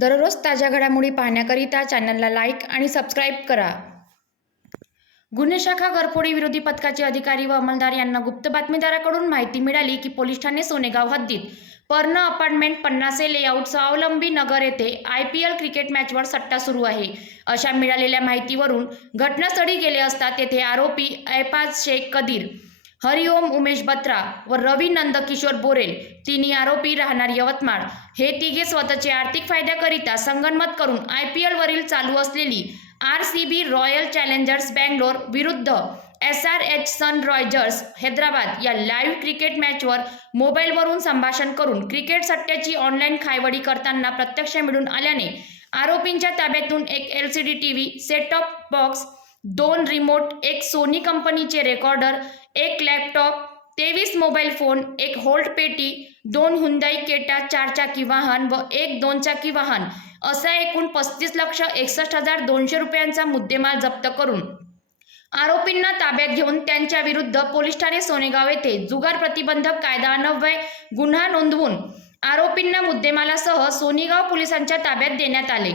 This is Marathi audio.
दररोज ताज्या घडामोडी पाहण्याकरिता चॅनलला लाईक आणि सबस्क्राईब करा. गुन्हे शाखा घरफोडी विरोधी पथकाचे अधिकारी व अंमलदार यांना गुप्त बातमीदाराकडून माहिती मिळाली की पोलीस ठाणे सोनेगाव हद्दीत पर्ण अपार्टमेंट पन्नासे लेआउट स्वावलंबी नगर येथे आय पी एल क्रिकेट मॅचवर सट्टा सुरू आहे. अशा मिळालेल्या माहितीवरून घटनास्थळी गेले असता तेथे आरोपी ऐपाज शेख कदीर हरिओम उमेश बत्रा व रवी नंदकिशोर बोरेल तिन्ही आरोपी राहणार यवतमाळ. हे तिघे स्वतःचे आर्थिक फायद्याकरिता संगनमत करून आय पी एलवरील चालू असलेली R C B Royal Challengers Bangalore विरुद्ध S R H Sunrisers Hyderabad या लाईव्ह क्रिकेट मॅचवर मोबाईलवरून संभाषण करून क्रिकेट सट्ट्याची ऑनलाईन खायवडी करताना प्रत्यक्ष मिळून आल्याने आरोपींच्या ताब्यातून एक L C D T V set top box दोन रिमोट एक सोनी कंपनीचे रेकॉर्डर एक लॅपटॉप तेवीस मोबाईल फोन एक होल्ड पेटी दोन हुंदाई केटा चारचाकी वाहन व एक दोनचाकी वाहन असा एकूण पस्तीस लक्ष एकसष्ट हजार दोनशे रुपयांचा मुद्देमाल जप्त करून. आरोपींना ताब्यात घेऊन त्यांच्या विरुद्ध पोलीस ठाणे सोनेगाव येथे जुगार प्रतिबंधक कायदा अन्वय गुन्हा नोंदवून आरोपींना मुद्देमालासह सोनेगाव पोलिसांच्या ताब्यात देण्यात आले.